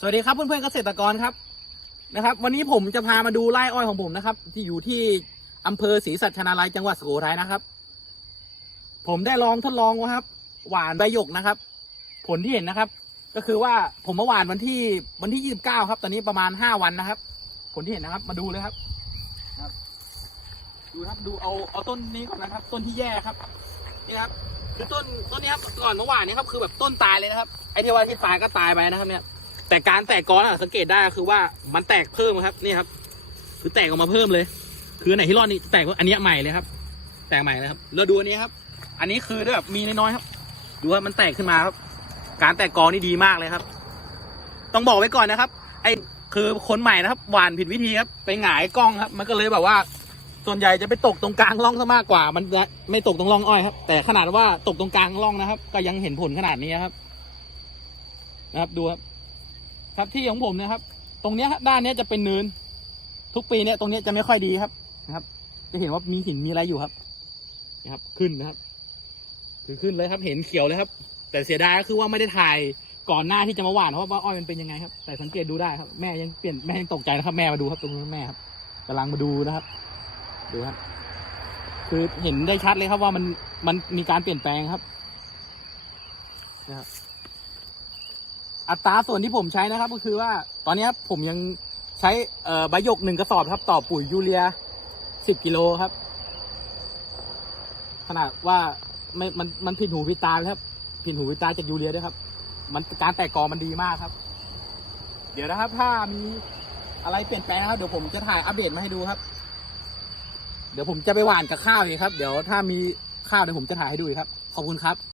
สวัสดีครับเพื่อนๆเกษตรกรครับนะครับ วันนี้ผมจะพามาดูไร่อ้อยของผมนะครับ ที่อยู่ที่อำเภอศรีสัชนาลัยจังหวัดสุโขทัยนะครับ ผมได้ลองทดลองนะครับ หวานใบหยกนะครับ ผลที่เห็นนะครับ ก็คือว่าผมมาหวานวันที่วันที่ยี่สิบเก้าครับ ตอนนี้ประมาณห้าวันนะครับ ผลที่เห็นนะครับ มาดูเลยครับครับ ดูครับดูเอาเอาต้นนี้ก่อนนะครับ ต้นที่แย่ครับนี่ครับคือต้นต้นนี้ครับก่อนเมื่อวานนี้ครับคือแบบต้นตายเลยนะครับไอ้ที่ว่าที่ตายก็ตายไปนะครับเนี่ย แต่การแตกก้อนอะสังเกตได้คือว่ามันแตกเพิ่มครับนี่ครับคือแตกออกมาเพิ่มเลย คือไหนที่รอดนี่แตกอันนี้ใหม่เลยครับ แตกใหม่เลยครับแล้วดูอันนี้ครับ อันนี้คือแบบมีน้อยๆครับ ดูว่ามันแตกขึ้นมาครับ การแตกกอนี่ดีมากเลยครับ ต้องบอกไว้ก่อนนะครับ ไอ้คือคนใหม่นะครับหวานผิดวิธีครับไปหงายกล้องครับ มันก็เลยแบบว่า ส่วนใหญ่จะไปตกตรงกลางร่องซะมากกว่า มันไม่ตกตรงร่องอ้อยครับ แต่ขนาดว่าตกตรงกลางร่องนะครับ ก็ยังเห็นผลขนาดนี้ครับ นะครับดูครับ ครับที่ของผมนะครับ ตรงเนี้ยด้านเนี้ยจะเป็นเนิน ทุกปีเนี่ยตรงเนี้ยจะไม่ค่อยดีครับนะครับ จะเห็นว่ามีหินมีอะไรอยู่ครับนะครับ ขึ้นนะครับคือขึ้นเลยครับ เห็นเขียวเลยครับ แต่เสียดายก็คือว่าไม่ได้ถ่ายก่อนหน้าที่จะมาหว่านเพราะว่าอ้อยมันเป็นยังไงครับ แต่สังเกตดูได้ครับ แม่ยังเปลี่ยนแม่ยังตกใจนะครับ แม่มาดูครับ ตรงนี้แม่ครับกำลังมาดูนะครับ ดูครับ คือเห็นได้ชัดเลยครับว่ามันมันมีการเปลี่ยนแปลงครับนะครับ อัตราส่วนที่ผมใช้นะครับ ก็คือว่าตอนนี้ผมยังใช้เอ่อใบหยกหนึ่งกระสอบครับ ต่อปุ๋ยยูเรียสิบกิโลครับ ขนาดว่าไม่มันมันผิดหูผิดตาเลยครับ ผิดหูผิดตาจากยูเรียด้วยครับ มันการแตกกอมันดีมากครับ เดี๋ยวนะครับ ถ้ามีอะไรเปลี่ยนแปลงนะครับเดี๋ยวผมจะถ่ายอัปเดตมาให้ดูครับ เดี๋ยวผมจะไปหว่านกับข้าวอีกครับ เดี๋ยวถ้ามีข้าวเดี๋ยวผมจะถ่ายให้ดูครับ ขอบคุณครับ